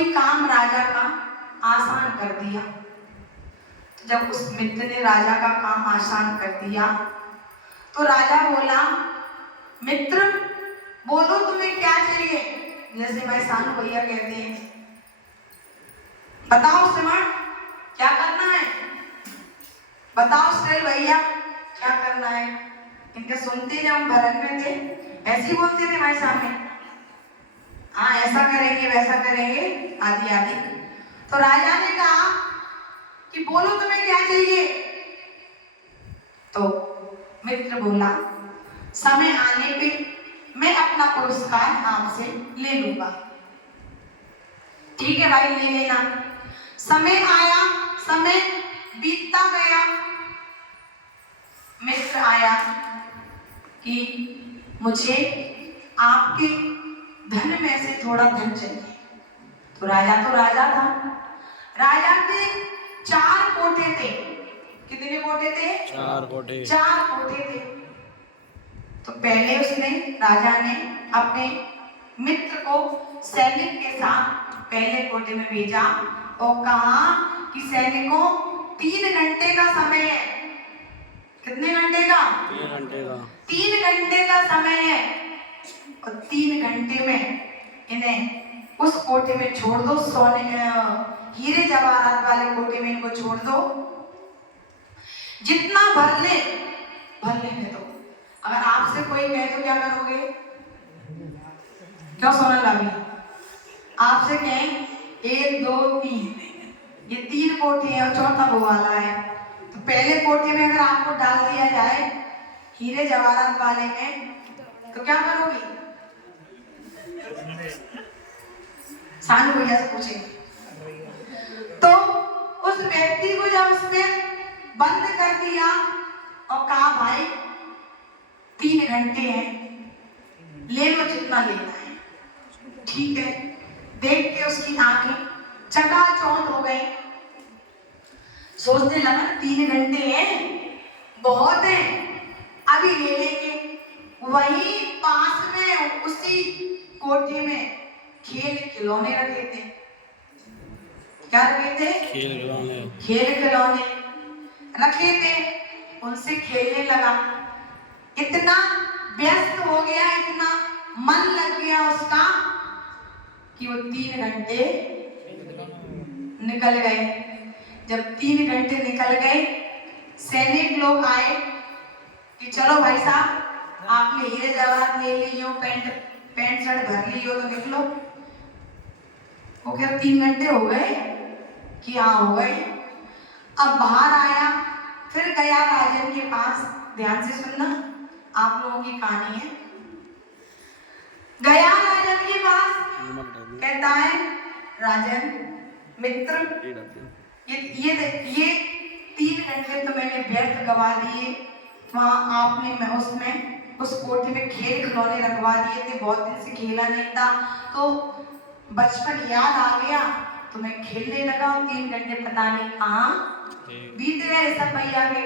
कोई काम राजा का आसान कर दिया। तो जब उस मित्र ने राजा का काम आसान कर दिया तो राजा बोला, मित्र बोलो तुम्हें क्या चाहिए। जैसे भाई सानू भैया कहते हैं, बताओ श्रीमान क्या करना है, बताओ श्री भैया क्या करना है। इनके सुनते जब हम भरत में थे ऐसे ही बोलते थे हमारे सामने, हाँ ऐसा करेंगे वैसा करेंगे आदि आदि। तो राजा ने कहा कि बोलो तुम्हें क्या चाहिए। तो मित्र बोला, समय आने पे मैं अपना पुरस्कार आपसे ले लूंगा। ठीक है भाई ले लेना। समय आया, समय बीतता गया। मित्र आया कि मुझे आपके धन में से थोड़ा धन चाहिए। तो राजा था। राजा के 4 कोठे थे। कितने कोठे थे? 4 कोठे। 4 कोठे थे। तो पहले उसने राजा ने अपने मित्र को सैनिक के साथ पहले कोठे में भेजा और कहा कि सैनिकों 3 घंटे का समय है। कितने घंटे का? 3 घंटे का। 3 घंटे का समय है और 3 घंटे में इन्हें उस कोठे में छोड़ दो, सोने हीरे जवाहरात वाले कोठे में इनको छोड़ दो। जितना भर लेने दो। अगर आपसे कोई कहे तो क्या करोगे? क्यों सोना लगी? आपसे कहें 1 2 3, ये 3 कोठे हैं और चौथा वो वाला है। तो पहले कोठे में अगर आपको डाल दिया जाए हीरे जवाहरात वाले में तो क्या करोगी? सानू भैया से पूछेंगे। तो उस व्यक्ति को जब उसने बंद कर दिया और कहा भाई 3 घंटे हैं, ले लो जितना लेना है। ठीक है। देख के उसकी आंखें चकाचौंध हो गई। सोचने लगा 3 घंटे हैं, बहुत है, अभी ले लेंगे। वहीं पास में उसी कोठे में खेल खिलौने रखे थे। क्या रखे थे? खेल खिलौने रखे थे। उनसे खेलने लगा। इतना व्यस्त हो गया, इतना मन लग गया उसका कि वो 3 घंटे निकल गए। जब 3 घंटे निकल गए, सैनिक लोग आए कि चलो भाई साहब आपने हीरे जवाहरात ले ली हो, पैंट शर्ट भर ली हो तो निकलो। वो क्या 3 घंटे हो गए? कि हाँ हो गए। अब बाहर आया, फिर गया राजन के पास। ध्यान से सुनना, आप लोगों की कहानी है। गया राजन के पास, कहता है राजन मित्र ये 3 घंटे तो मैंने व्यर्थ गवा दिए। वहाँ आपने उस कोठे में खेल खिलौने रखवा दिए थे, बहुत दिन से खेला नहीं था तो बचपन याद आ गया तो मैं खेलने लगा और 3 घंटे पता नहीं कहाँ बीत गए सब भैया के।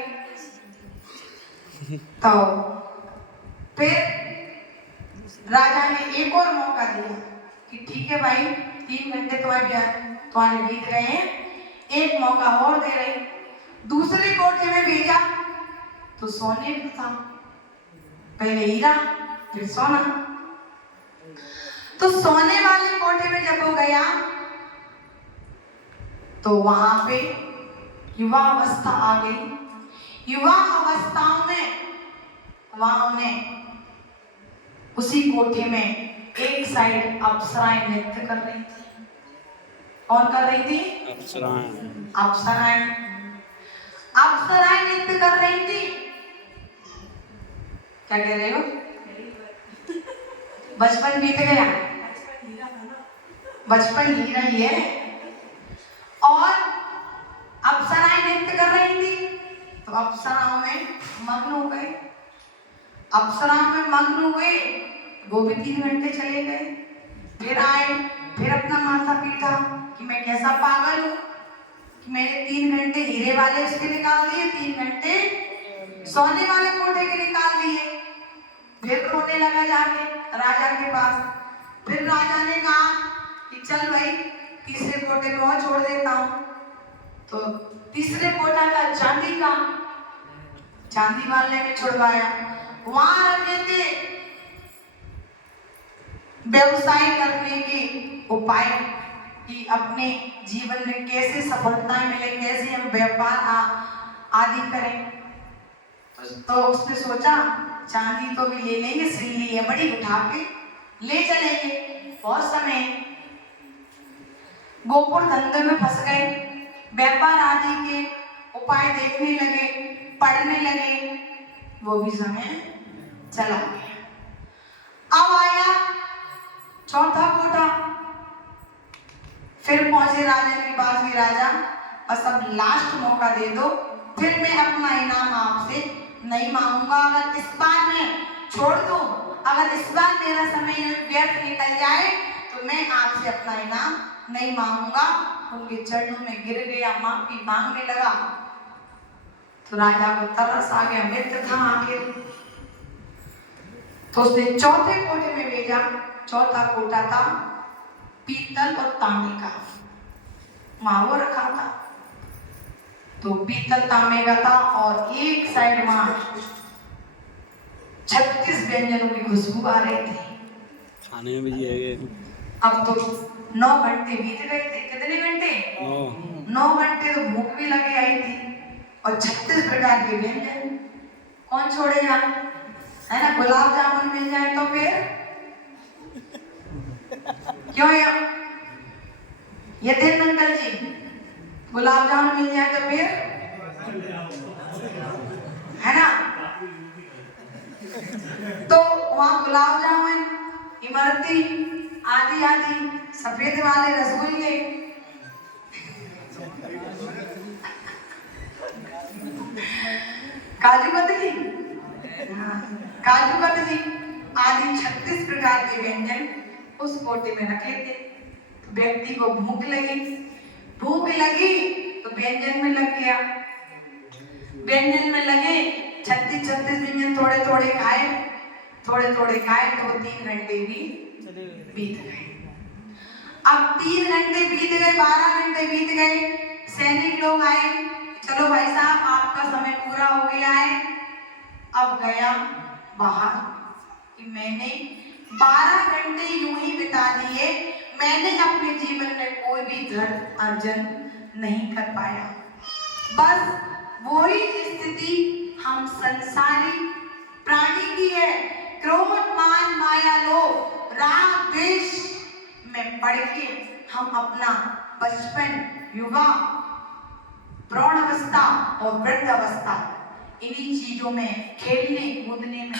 तो फिर राजा ने एक और मौका दिया कि ठीक है भाई 3 घंटे तुम्हारे बीत गए हैं, एक मौका और दे रहे। दूसरे कोठे में भेजा तो सोने का था, पहले हीरा फिर सोना। तो सोने वाले कोठे में जब वो गया तो वहां पे युवा अवस्था आ गई। युवा अवस्थाओं में वहां उन्हें उसी कोठे में एक साइड अप्सराएं नृत्य कर रही थी। कौन कर रही थी? अप्सराएं नृत्य कर रही थी। क्या कह रहे हो? बचपन बीत गया, बचपन हीरा ही है। और अप्सराएं नृत्य कर रही थी तो अप्सराओं में मग्न हो गए। अप्सराओं में मग्न हुए, वो भी 3 घंटे चले गए। फिर आए, फिर अपना माथा पीटा कि मैं कैसा पागल हूँ कि मैंने 3 घंटे हीरे वाले उसके निकाल दिए, 3 घंटे सोने वाले कोठे के निकाल दिए। फिर रोने लगा जाके राजा के पास। फिर राजा ने कहा कि चल भाई तीसरे कोटे में और छोड़ देता हूँ। तो तीसरे कोटा का चांदी वाले ने छुड़वाया। वहां रखे थे व्यवसाय करने के उपाय कि अपने जीवन में कैसे सफलताएं मिले, कैसे हम व्यापार आदि करें। तो उसने सोचा चांदी तो भी ले लेंगे, सिल्ली है बड़ी, उठा के ले चलेंगे। बहुत समय गोपुर धंधे में फंस गए, व्यापार आदि के उपाय देखने लगे, पढ़ने लगे। वो भी समय चला गया। अब आया चौथा कोटा। फिर पहुंचे राजा के पास कि राजा बस अब लास्ट मौका दे दो, फिर मैं अपना इनाम आपसे नहीं मांगूंगा। अगर इस बार मैं छोड़ दूं, अगर इस बार मेरा समय व्यर्थ निकल जाए तो मैं आपसे अपना इनाम नहीं मांगूंगा। उनके चरणों में गिर गया, माफी मांगने लगा। तो राजा को तरस आ गया, मित्र था आखिर। तो उसने चौथे कोटे में भेजा। चौथा कोटा था पीतल और तांबे का, वहां वो रखा था। तो पीतल तांबे का था और एक साइड वहां 36 व्यंजनों की खुशबू आ रही थी। खाने में भी है। अब तो 9 घंटे बीत गए थे। कितने घंटे? 9 घंटे। तो भूख भी लगी आई थी और 36 प्रकार के व्यंजन कौन छोड़ेगा, है ना। गुलाब जामुन मिल जाए तो फिर क्यों ये दिन अंकल जी, गुलाब जामुन मिल जाए तो फिर, है ना। तो वहां गुलाब जामुन, इमरती आदि आदि, सफेद वाले रसगुल्ले, काजू कतली, काजू कतली आदि 36 प्रकार के व्यंजन उस कोटे में रख लेते। व्यक्ति को भूख लगी तो व्यंजन में लग गया। व्यंजन में लगे 36 व्यंजन थोड़े थोड़े खाए तो 3 घंटे भी बीत गए। अब 3 घंटे बीत गए, 12 घंटे बीत गए। सैनिक लोग आए, चलो भाई साहब आपका समय पूरा हो गया है। अब गया बाहर कि मैंने 12 घंटे यूं ही बिता दिए, मैंने अपने जीवन में कोई भी धन अर्जन नहीं कर पाया। बस वही स्थिति हम संसारी प्राणी की है। क्रोध मान माया लोभ राग द्वेष में पड़ के हम अपना बचपन, युवा, प्रौढ़ अवस्था और वृद्ध अवस्था इन्हीं चीजों में खेलने कूदने में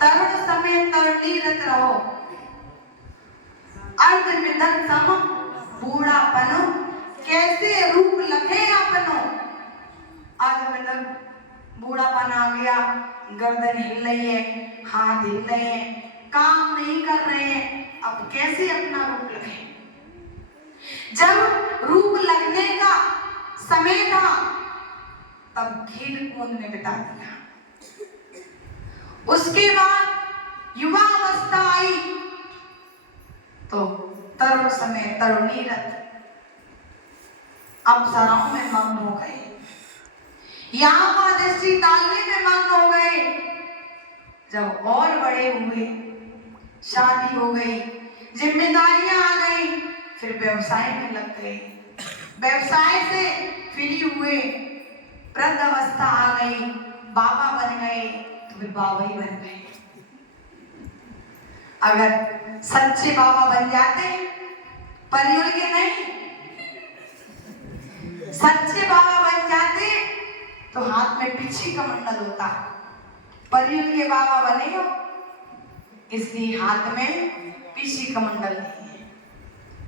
तरुण समय तरुणीरत रहो। अर्ध मृतक सम बूढ़ापनो कैसे रूप लखे अपनो। अर्ध मृतक बूढ़ापन आ गया, गर्दन हिल रही है, हाथ हिल रहे हैं, काम नहीं कर रहे हैं, अब कैसे अपना रूप लगे। जब रूप लगने का समय था तब खेल कूद में बिता दिया। उसके बाद युवा अवस्था आई तो तरुण समय तरुणीरत अप्सराओं में मग्न हो गए, यहाँ दृष्टि डालने में मग्न हो गए। जब और बड़े हुए, शादी हो गई, जिम्मेदारियां आ गई, फिर व्यवसाय में लग गए। व्यवसाय से फ्री हुए, वृद्ध अवस्था आ गई, बाबा बन गए तो फिर बाबा ही बन गए। अगर सच्चे बाबा बन जाते, परियों के नहीं, सच्चे बाबा बन जाते तो हाथ में पिछी कमंडल होता, परियों के बाबा बने हो इसलिए हाथ में पिछी कमंडल नहीं है।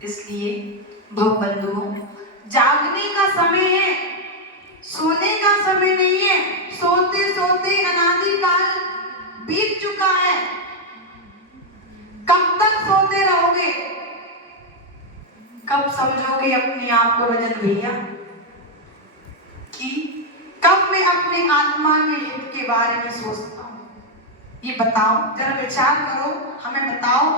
इसलिए भव बंधुओं, जागने का समय है, सोने का समय नहीं है। सोते सोते अनादि काल बीत चुका है। कब तक सोते रहोगे? कब समझोगे अपने आप को रजत भैया कि कब मैं अपने आत्मा के हित के बारे में सोचता हूं? ये बताओ, जरा विचार करो, हमें बताओ।